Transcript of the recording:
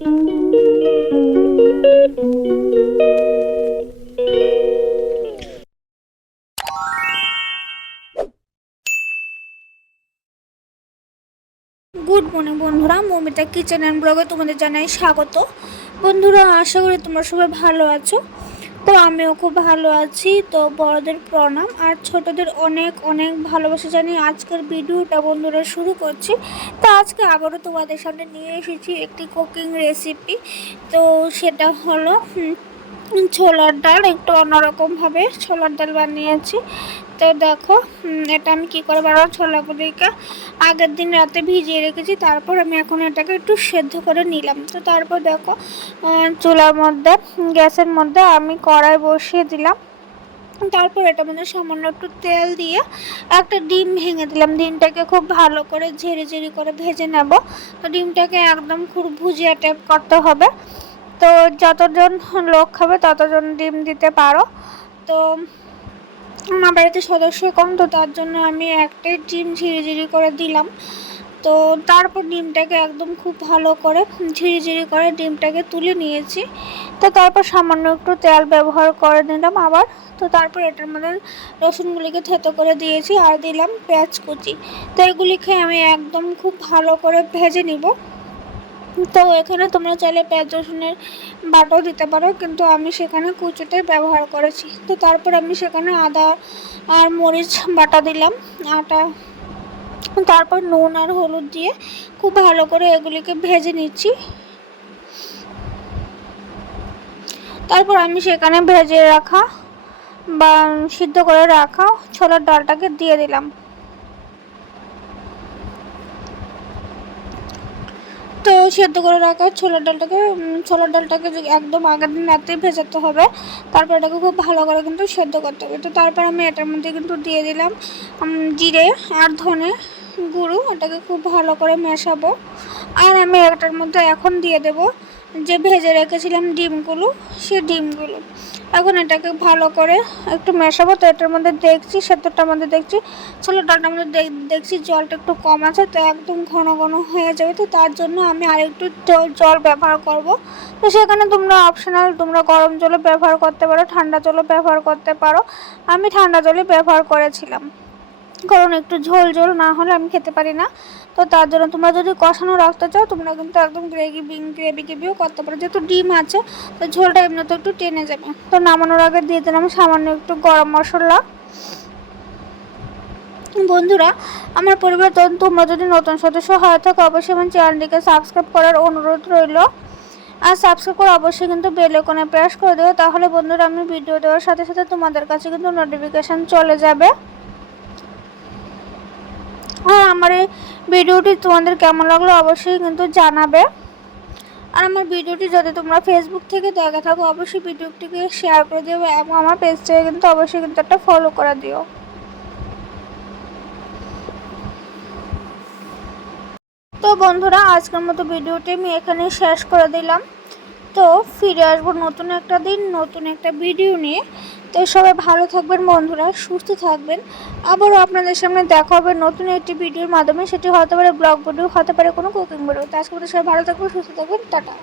Good morning বন্ধুরা, Momita kitchen and ব্লগে তোমাদের জানাই স্বাগত। বন্ধুরা, আশা করি তোমরা সবাই ভালো আছো। তো আমিও খুব ভালো আছি। তো বড়দের প্রণাম। আর ছোটদের অনেক অনেক ভালোবাসা জানি আজকের ভিডিওটা বন্ধুরা শুরু করছি। তো আজকে আবারও তোমাদের সামনে নিয়ে এসেছি একটি কুকিং রেসিপি তো সেটা হলো ছোলার ডাল একটু অন্যরকমভাবে ছোলার ডাল বানিয়েছি। তো দেখো এটা আমি কী করে বানাবো? ছোলাগুলিকে আগের দিন রাতে ভিজিয়ে রেখেছি, তারপর আমি এখন এটাকে একটু সেদ্ধ করে নিলাম। তো তারপর দেখো চুলার মধ্যে, গ্যাসের মধ্যে আমি কড়াই বসিয়ে দিলাম। তারপর এটা মধ্যে সামান্য একটু তেল দিয়ে একটা ডিম ভেঙে দিলাম। ডিমটাকে খুব ভালো করে ঝেড়ে ঝেড়ে করে ভেজে নেব। তো ডিমটাকে একদম খুব ভুজিয়া টাইপ করতে হবে। তো যতজন লোক খাবে ততজন ডিম দিতে পারো। তো আমার বাড়িতে সদস্য কম, তো তার জন্য আমি একটাই ডিম ঝিরি ঝিরি করে দিলাম। তো তারপর ডিমটাকে একদম খুব ভালো করে ঝিরি ঝিরি করে ডিমটাকে তুলে নিয়েছি। তো তারপর সামান্য একটু তেল ব্যবহার করে নিলাম আবার। তো তারপর এটার মধ্যে রসুনগুলিকে থেতো করে দিয়েছি আর দিলাম পেঁয়াজ কুচি। তো এগুলিকে আমি একদম খুব ভালো করে ভেজে নিব। তো এখানে তোমরা চাইলে পেঁয়াজ, রসুনের বাটাও দিতে পারো, কিন্তু আমি সেখানে কুচোটাই ব্যবহার করেছি। তো তারপর আমি সেখানে আদা আর মরিচ বাটা দিলাম, আটা। তারপর নুন আর হলুদ দিয়ে খুব ভালো করে এগুলিকে ভেজে নিচ্ছি। তারপর আমি সেখানে ভেজে রাখা বা সিদ্ধ করে রাখা ছোলার ডালটাকে দিয়ে দিলাম। তো সেদ্ধ করে রাখা ছোলার ডালটাকে ছোলার ডালটাকে একদম আগের দিন রাতে ভেজাতে হবে, তারপর এটাকে খুব ভালো করে কিন্তু সেদ্ধ করতে হবে। তো তারপর আমি এটার মধ্যে কিন্তু দিয়ে দিলাম জিরে আর ধনে গুঁড়ো, এটাকে খুব ভালো করে মেশাবো। আর আমি এটার মধ্যে এখন দিয়ে দেব যে ভেজে রেখেছিলাম ডিমগুলো, সে ডিমগুলো। এখন এটাকে ভালো করে একটু মেশাবো, তো এটার মধ্যে দেখছি সেদ্ধটার মধ্যে দেখছি ছোলার ডালটার মধ্যে দেখ- দেখছি জলটা একটু কম আছে, তো একদম ঘন ঘন হয়ে যাবে, তো তার জন্য আমি আরেকটু জ- জল ব্যবহার করব। তো সেখানে তোমরা অপশনাল তোমরা গরম জলও ব্যবহার করতে পারো, ঠান্ডা জলও ব্যবহার করতে পারো। আমি ঠান্ডা জলই ব্যবহার করেছিলাম। কারণ একটু ঝোল ঝোল না হলে আমি খেতে পারি না। তো তার জন্য তোমরা যদি কষানো রাখতে চাও, তোমরা কিন্তু একদম গ্রেভি গ্রেভি গ্রেভিও করতে পারো। যেহেতু ডিম আছে, তো ঝোলটা এমনিতে একটু টেনে যাবে। তো নামানোর আগে দিয়ে দিলাম সামান্য একটু গরম মশলা। বন্ধুরা, আমার পরিবার তো তোমরা যদি নতুন সদস্য হয়ে থাকো, অবশ্যই আমার চ্যানেলটিকে সাবস্ক্রাইব করার অনুরোধ রইল। আর সাবস্ক্রাইব করে অবশ্যই কিন্তু বেল আইকনে প্রেস করে দেবো তাহলে বন্ধুরা, আমি ভিডিও দেওয়ার সাথে সাথে তোমাদের কাছে কিন্তু নোটিফিকেশান চলে যাবে। আর আমার এই ভিডিওটি তোমাদের কেমন লাগল অবশ্যই কিন্তু জানাবে। আর আমার ভিডিওটি যদি তোমরা ফেসবুক থেকে দেখে থাকো, অবশ্যই ভিডিওটিকে শেয়ার করে দিও এবং আমার পেজটাকে কিন্তু অবশ্যই কিন্তু একটা ফলো করে দিও। তো বন্ধুরা, আজকের মতো ভিডিওটি আমি এখানে শেষ করে দিলাম। তো ফিরে আসব নতুন একটা দিন, নতুন একটা ভিডিও নিয়ে। তো সবাই ভালো থাকবেন বন্ধুরা, সুস্থ থাকবেন। আবারও আপনাদের সামনে দেখা হবে নতুন একটি ভিডিওর মাধ্যমে। সেটি হতে পারে ব্লগ ভিডিও হতে পারে কোনো কুকিং ভিডিও তো আজকে সবাই ভালো থাকবেন, সুস্থ থাকবেন, টাটা।